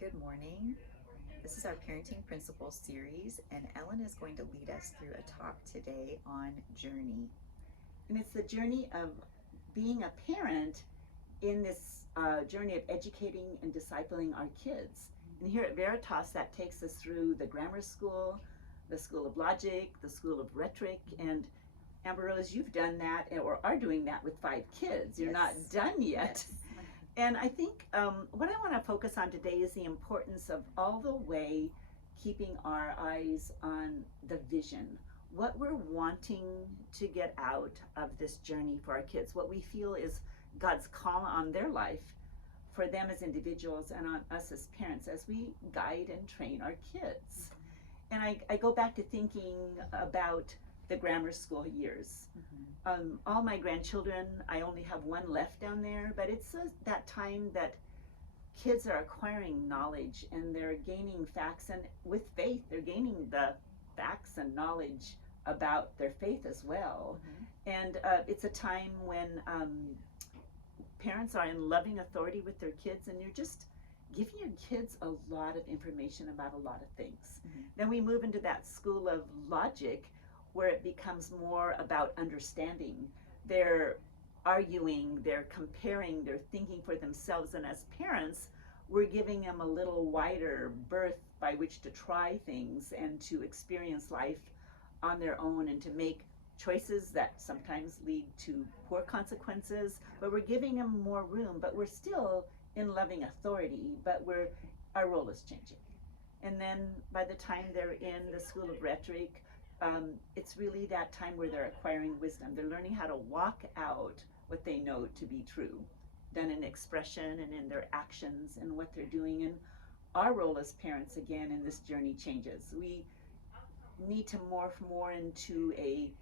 Good morning. This is our Parenting Principles series, and Ellen is going to lead us through a talk today on journey. And it's the journey of being a parent in this journey of educating and discipling our kids. And here at Veritas, that takes us through the grammar school, the School of Logic, the School of Rhetoric, and Amber Rose, you've done that or are doing that with 5 kids. You're not Yes. done yet. Yes. And I think what I want to focus on today is the importance of all the way keeping our eyes on the vision, what we're wanting to get out of this journey for our kids, what we feel is God's call on their life for them as individuals and on us as parents as we guide and train our kids. And I go back to thinking about the grammar school years. All my grandchildren, I only have one left down there, but it's that time that kids are acquiring knowledge and they're gaining facts, and with faith, they're gaining the facts and knowledge about their faith as well. And it's a time when parents are in loving authority with their kids, and you're just giving your kids a lot of information about a lot of things. Then we move into that school of logic where it becomes more about understanding. They're arguing, they're comparing, they're thinking for themselves, and as parents, we're giving them a little wider berth by which to try things and to experience life on their own and to make choices that sometimes lead to poor consequences, but we're giving them more room, but we're still in loving authority, but our role is changing. And then by the time they're in the School of Rhetoric, it's really that time where they're acquiring wisdom. They're learning how to walk out what they know to be true, done in expression and in their actions and what they're doing. And our role as parents, again, in this journey changes. We need to morph more into a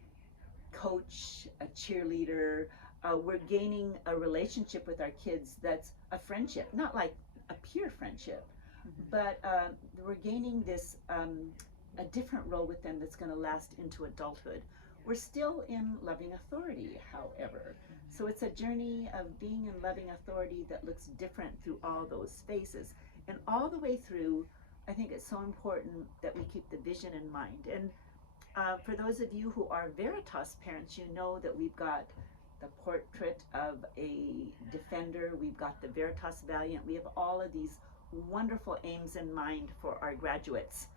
coach, a cheerleader. We're gaining a relationship with our kids that's a friendship, not like a peer friendship, but we're gaining this a different role with them that's going to last into adulthood. We're still in loving authority, however. So it's a journey of being in loving authority that looks different through all those phases. And all the way through, I think it's so important that we keep the vision in mind. And for those of you who are Veritas parents, you know that we've got the portrait of a defender, we've got the Veritas Valiant, we have all of these wonderful aims in mind for our graduates.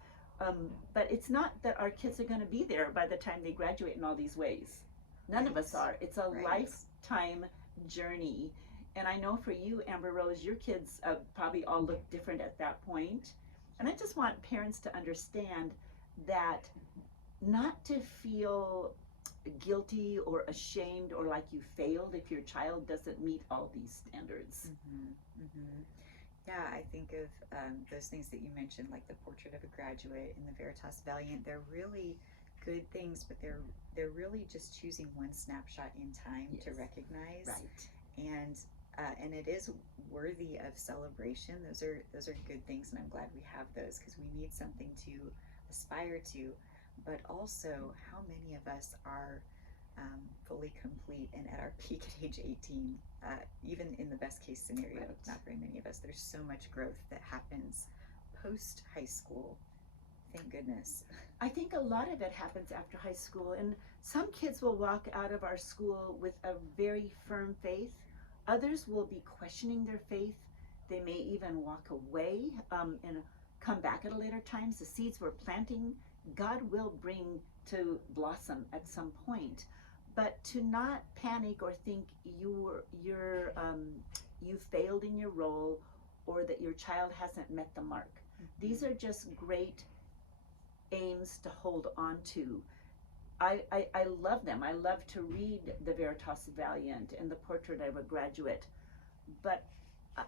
But it's not that our kids are going to be there by the time they graduate in all these ways. None of us are. It's a lifetime journey. And I know for you, Amber Rose, your kids probably all look different at that point. And I just want parents to understand that not to feel guilty or ashamed or like you failed if your child doesn't meet all these standards. Yeah, I think of those things that you mentioned, like the portrait of a graduate and the Veritas Valiant. They're really good things, but they're really just choosing one snapshot in time to recognize. Right. And it is worthy of celebration. Those are good things, and I'm glad we have those because we need something to aspire to. But also, how many of us are fully complete and at our peak at age 18? Even in the best case scenario, not very many of us. There's so much growth that happens post high school. Thank goodness. I think a lot of it happens after high school, and some kids will walk out of our school with a very firm faith. Others will be questioning their faith. They may even walk away and come back at a later time. The seeds we're planting, God will bring to blossom at some point. But to not panic or think you failed in your role or that your child hasn't met the mark. These are just great aims to hold on to. I love them. I love to read the Veritas Valiant and the Portrait of a Graduate, but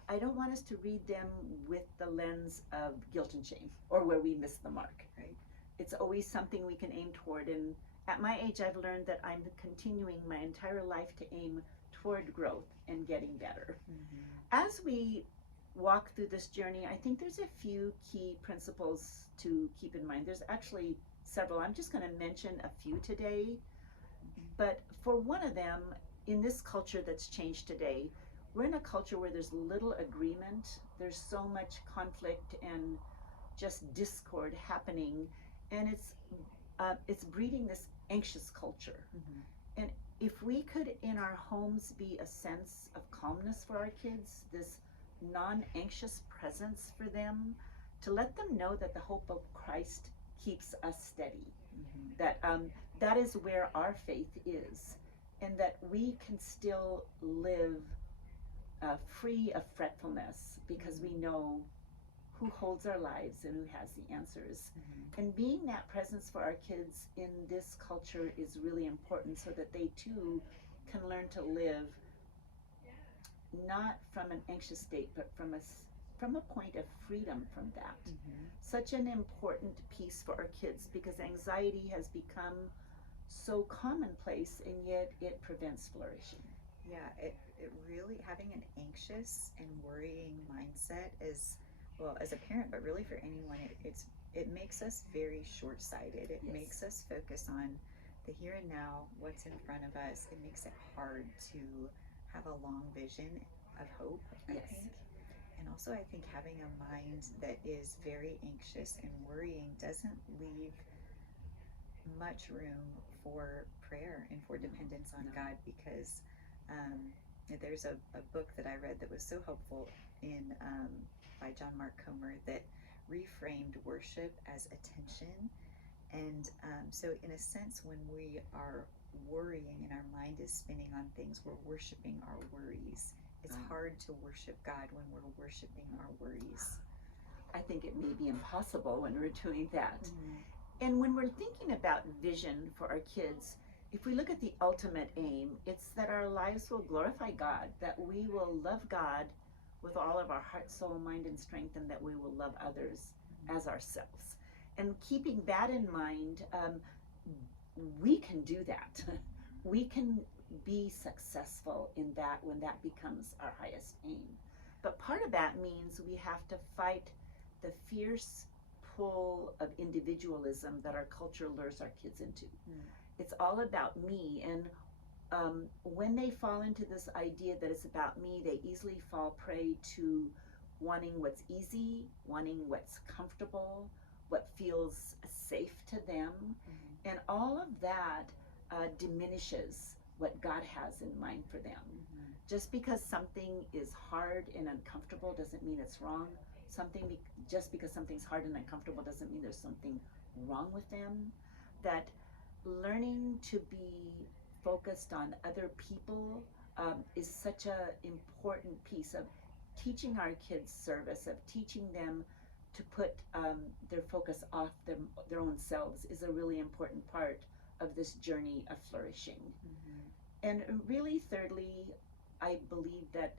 I don't want us to read them with the lens of guilt and shame or where we miss the mark. Right. It's always something we can aim toward, and at my age I've learned that I'm continuing my entire life to aim toward growth and getting better. As we walk through this journey, I think there's a few key principles to keep in mind. There's actually several. I'm just going to mention a few today, but for one of them, in this culture that's changed today, we're in a culture where there's little agreement, there's so much conflict and just discord happening, and it's breeding this anxious culture. And if we could in our homes be a sense of calmness for our kids, this non-anxious presence for them, to let them know that the hope of Christ keeps us steady, that that is where our faith is, and that we can still live free of fretfulness because we know who holds our lives and who has the answers. And being that presence for our kids in this culture is really important so that they too can learn to live not from an anxious state, but from a point of freedom from that. Such an important piece for our kids, because anxiety has become so commonplace, and yet it prevents flourishing. Yeah, it really, having an anxious and worrying mindset is, well, as a parent, but really for anyone, it makes us very short-sighted. It Yes. makes us focus on the here and now, what's in front of us. It makes it hard to have a long vision of hope, I Yes. think. And also, I think having a mind that is very anxious and worrying doesn't leave much room for prayer and for dependence on No. God, because there's a book that I read that was so helpful in by John Mark Comer that reframed worship as attention. And so in a sense, when we are worrying and our mind is spinning on things, we're worshiping our worries. It's hard to worship God when we're worshiping our worries. I think it may be impossible when we're doing that. And when we're thinking about vision for our kids, if we look at the ultimate aim, it's that our lives will glorify God, that we will love God with all of our heart, soul, mind, and strength, and that we will love others as ourselves. And keeping that in mind, we can do that. We can be successful in that when that becomes our highest aim. But part of that means we have to fight the fierce pull of individualism that our culture lures our kids into. It's all about me, and when they fall into this idea that it's about me, they easily fall prey to wanting what's easy, wanting what's comfortable, what feels safe to them, and all of that diminishes what God has in mind for them. Just because something is hard and uncomfortable doesn't mean it's wrong. Just because something's hard and uncomfortable doesn't mean there's something wrong with them. That learning to be focused on other people is such an important piece of teaching our kids service, of teaching them to put their focus off their own selves, is a really important part of this journey of flourishing. And really, thirdly, I believe that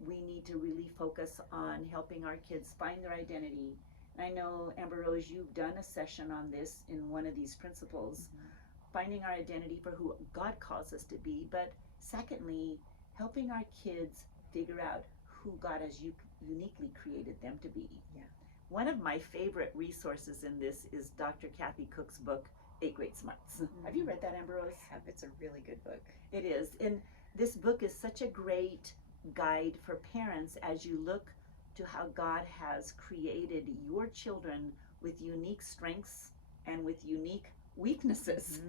we need to really focus on helping our kids find their identity. And I know, Amber Rose, you've done a session on this in one of these principles, finding our identity for who God calls us to be, but secondly, helping our kids figure out who God has uniquely created them to be. Yeah. One of my favorite resources in this is Dr. Kathy Cook's book, 8 Great Smarts. Have you read that, Amber Rose? I have. It's a really good book. It is. And this book is such a great guide for parents as you look to how God has created your children with unique strengths and with unique weaknesses,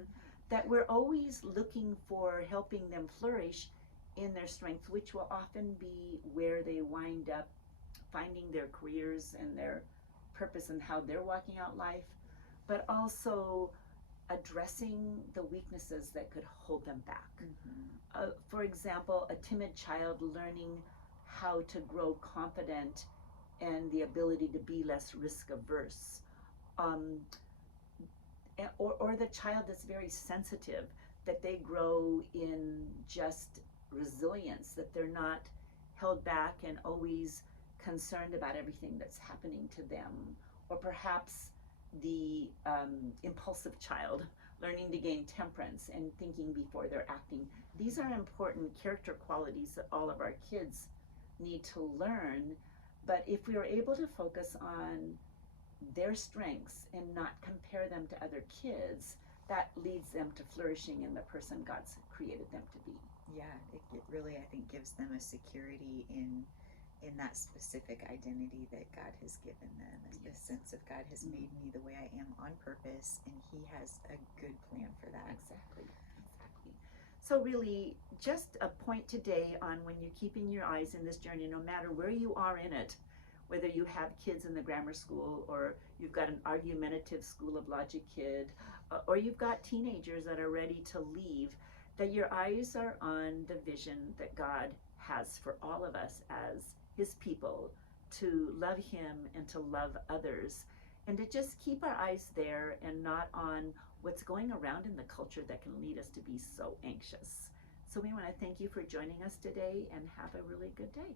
that we're always looking for helping them flourish in their strengths, which will often be where they wind up finding their careers and their purpose and how they're walking out life, but also addressing the weaknesses that could hold them back. For example, a timid child learning how to grow confident and the ability to be less risk averse. Or the child that's very sensitive, that they grow in just resilience, that they're not held back and always concerned about everything that's happening to them. Or perhaps the impulsive child learning to gain temperance and thinking before they're acting. These are important character qualities that all of our kids need to learn. But if we are able to focus on their strengths and not compare them to other kids, that leads them to flourishing in the person God's created them to be. Yeah, it really, I think, gives them a security in that specific identity that God has given them, and the Yes. sense of God has made me the way I am on purpose, and He has a good plan for that. Exactly, exactly. So really, just a point today on when you're keeping your eyes in this journey, no matter where you are in it, whether you have kids in the grammar school, or you've got an argumentative school of logic kid, or you've got teenagers that are ready to leave, that your eyes are on the vision that God has for all of us as His people, to love Him and to love others, and to just keep our eyes there and not on what's going around in the culture that can lead us to be so anxious. So we want to thank you for joining us today, and have a really good day.